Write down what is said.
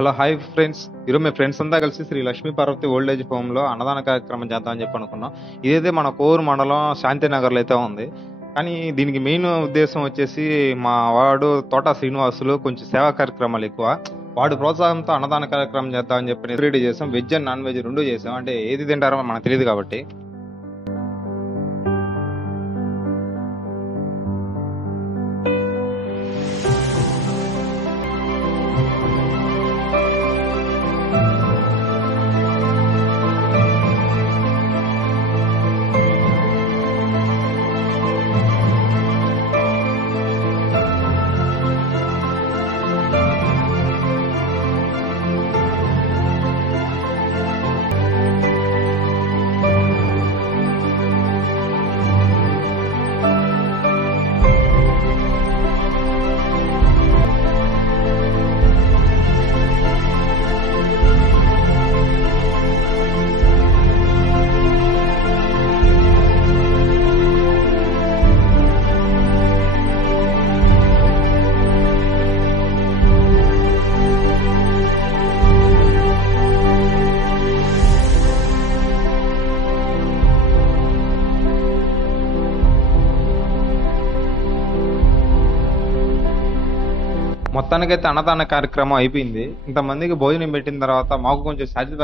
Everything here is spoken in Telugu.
Hello hi friends. ఈరోజు మీ ఫ్రెండ్స్ అంతా కలిసి శ్రీ లక్ష్మీ పార్వతి ఓల్డ్ ఏజ్ హోమ్‌లో అన్నదాన కార్యక్రమం చేద్దామని చెప్పి అనుకున్నాం. ఇదైతే మన కోవూరు మండలం శాంతినగర్‌లో అయితే ఉంది. కానీ దీనికి మెయిన్ ఉద్దేశ్యం వచ్చేసి మా వాడు తోట శ్రీనివాసులు కొంచెం సేవా కార్యక్రమాలు ఎక్కువ. వాడి ప్రోత్సాహంతో అన్నదాన కార్యక్రమం చేద్దామని చెప్పి రెడీ చేసాం. వెజ్ అండ్ నాన్ వెజ్ 2 చేసాం. అంటే ఏది తింటారో మనకు తెలీదు కాబట్టి. మొత్తానికైతే అన్నదాన కార్యక్రమం అయిపోయింది. ఇంతమందికి భోజనం పెట్టిన తర్వాత మాకు కొంచెం సాటిస్ఫాక్షన్